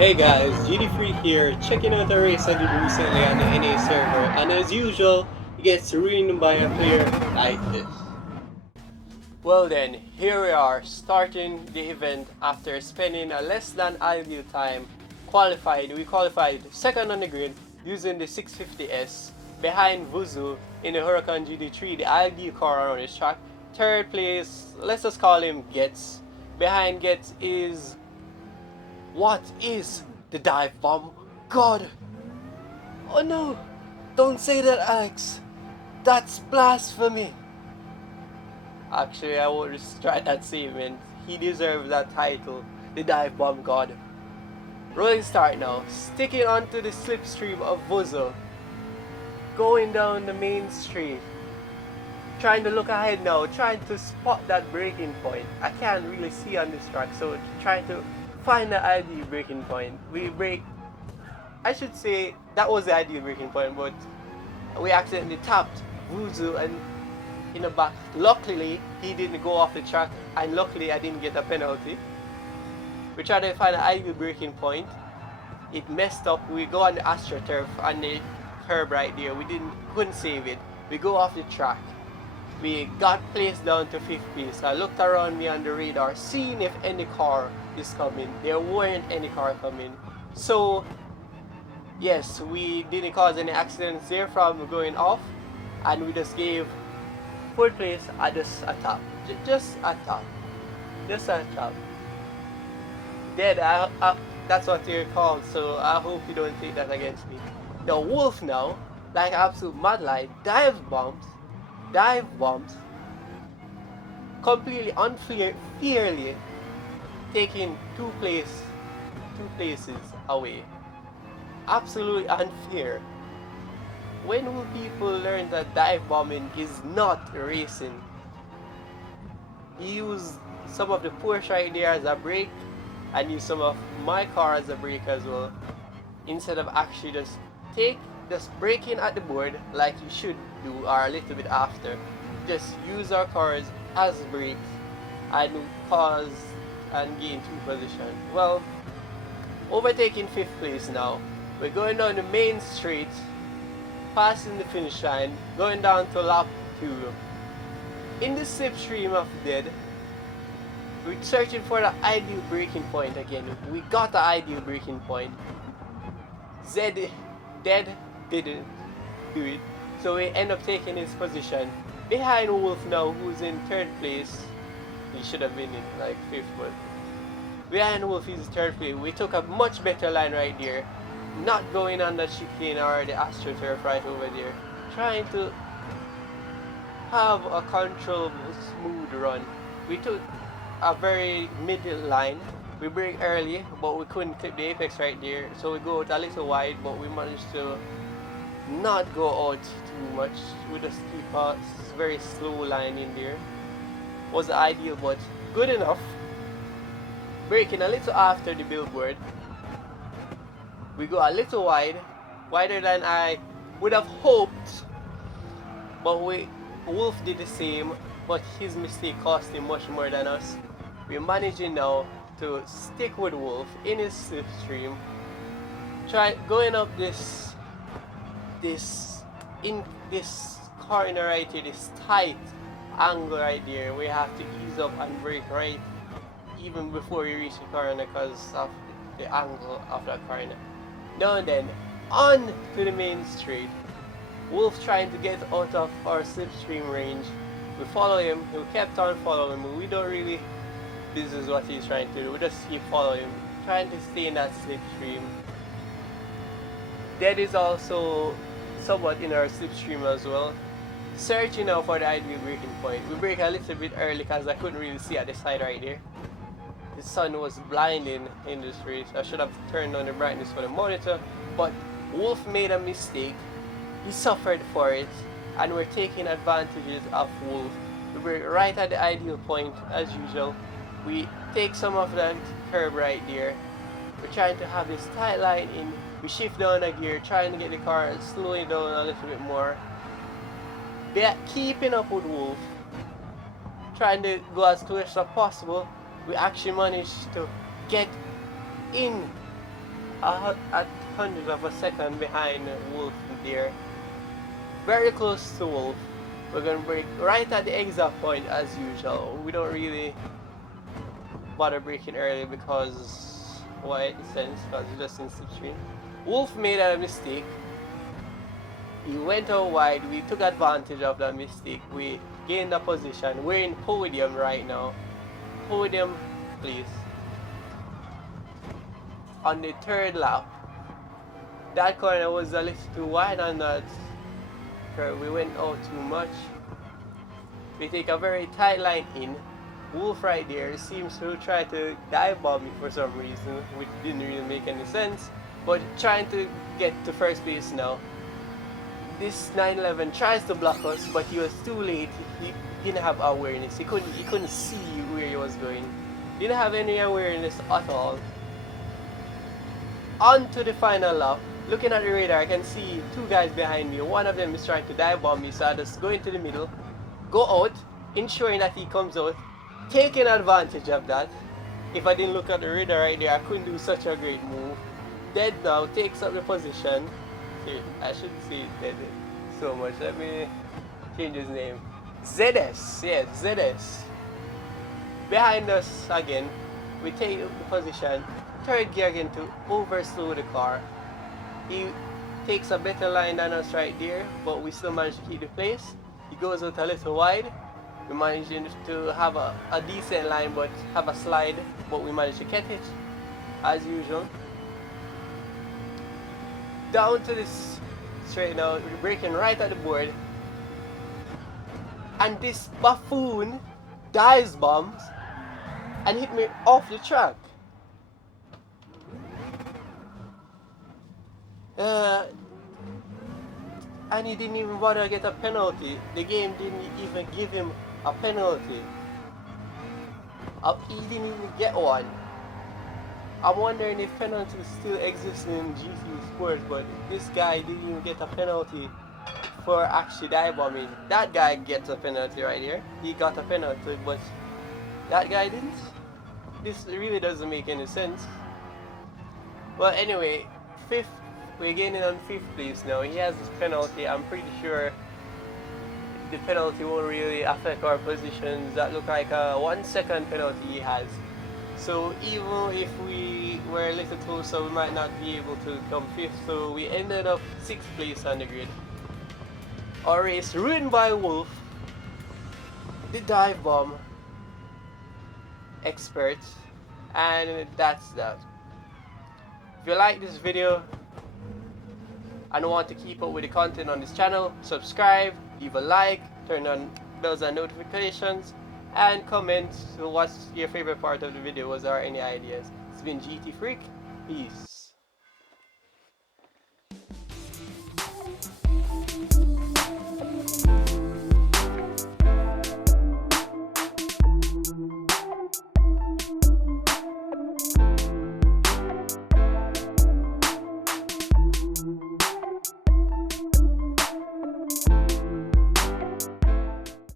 Hey guys, GTFREAK here, checking out a race I did recently on the NA server, and as usual, it gets ruined by a player like this. Well then, here we are, starting the event after spending a less than ideal time. We qualified second on the grid using the 650S, behind Vuzu in the Huracan GT3, the ideal car on this track. Third place, let's just call him Getz. Behind Getz is... What is the dive bomb? God! Oh no! Don't say that, Alex! That's blasphemy! Actually, I won't just try that statement. He deserves that title, the dive bomb god. Rolling start now, sticking onto the slipstream of Vuzo. Going down the main street. Trying to look ahead now, trying to spot that breaking point. I can't really see on this track, so trying to find the ideal breaking point. We break, I should say that was the ideal breaking point, but we accidentally tapped Vuzu and in the back. Luckily, he didn't go off the track, and luckily I didn't get a penalty. We tried to find an ideal breaking point. It messed up. We go on the AstroTurf on the curb right there. We couldn't save it. We go off the track. We got placed down to 5th place. I looked around me on the radar, seeing if any car is coming. There weren't any car coming. So, yes, we didn't cause any accidents there from going off. And we just gave 4th place at just a top. Just a top. Just a top. Dead, that's what you're called. So I hope you don't take that against me. The Wolf now, like absolute mad lie, dive bombs, completely unfairly taking two places away. Absolutely unfair. When will people learn that dive bombing is not racing? He used some of the Porsche right there as a brake, and used some of my car as a brake as well, instead of actually just braking at the board like you should do, or a little bit after. Just use our cars as brakes and cause and gain 2 position. Well, overtaking 5th place now. We're going down the main street, passing the finish line, going down to lap 2. In the slipstream of dead, we're searching for the ideal breaking point again. We got the ideal breaking point. Dead didn't do it, so we end up taking his position behind Wolf now, who's in 3rd place. He should have been in like 5th, but behind Wolf is 3rd place. We took a much better line right there, not going on the chicane or the AstroTurf right over there, trying to have a controllable, smooth run. We took a very middle line. We brake early, but we couldn't clip the apex right there, so we go out a little wide, but we managed to not go out too much. We just keep a very slow line in there. Wasn't ideal, but good enough. Braking a little after the billboard. We go a little wide, wider than I would have hoped, but Wolf did the same, but his mistake cost him much more than us. We're managing now to stick with Wolf in his slipstream, going up this corner right here, this tight angle right there. We have to ease up and brake right even before we reach the corner because of the angle of that corner. Now and then, on to the main street. Wolf trying to get out of our slipstream range. We follow him. He kept on following him. We don't really. This is what he's trying to do. We just keep following him, trying to stay in that slipstream. Dead is also somewhat in our slipstream as well. Searching now for the ideal breaking point. We brake a little bit early because I couldn't really see at the side right there. The sun was blinding in this race. I should have turned on the brightness for the monitor, but Wolf made a mistake. He suffered for it, and we're taking advantages of Wolf. We brake right at the ideal point as usual. We take some of that curb right there. We're trying to have this tight line in. We shift down a gear, trying to get the car slowing down a little bit more. Keeping up with Wolf, trying to go as close as possible. We actually managed to get in a hundredth of a second behind Wolf there. Very close to Wolf. We're gonna break right at the exit point as usual. We don't really bother breaking early because why it sense because it's just in slipstream. Wolf made a mistake. He went out wide. We took advantage of that mistake. We gained a position. We're in podium right now. Podium, please. On the third lap. That corner was a little too wide on that. We went out too much. We take a very tight line in. Wolf right there seems to try to dive bomb me for some reason, which didn't really make any sense. But trying to get to first place now. This 911 tries to block us, but he was too late. He didn't have awareness. He couldn't see where he was going. Didn't have any awareness at all. On to the final lap. Looking at the radar, I can see two guys behind me. One of them is trying to dive bomb me, so I just go into the middle, go out, ensuring that he comes out, taking advantage of that. If I didn't look at the radar right there, I couldn't do such a great move. Dead now takes up the position. I should say Dead so much. Let me change his name. ZS, yes, ZS. Behind us again, we take the position. Third gear again to overslow the car. He takes a better line than us right there, but we still manage to keep the place. He goes out a little wide. We managed to have a decent line, but have a slide, but we managed to catch it, as usual. Down to this straight now, we're braking right at the board. And this buffoon dives bombs and hit me off the track. And he didn't even bother to get a penalty. The game didn't even give him a penalty. He didn't even get one. I'm wondering if penalties still exist in GT Sports, but this guy didn't even get a penalty for actually dive bombing. That guy gets a penalty right here. He got a penalty, but that guy didn't. This really doesn't make any sense. Well, anyway, we're gaining on 5th place now. He has this penalty. I'm pretty sure the penalty won't really affect our positions. That look like a 1 second penalty he has. So even if we were a little closer, we might not be able to come 5th. So we ended up 6th place on the grid. Our race ruined by Wolf, the dive bomb expert, and that's that. If you like this video and want to keep up with the content on this channel, subscribe, leave a like, turn on bells and notifications, and comment what's your favorite part of the video or any ideas. It's been GTFREAK. Peace.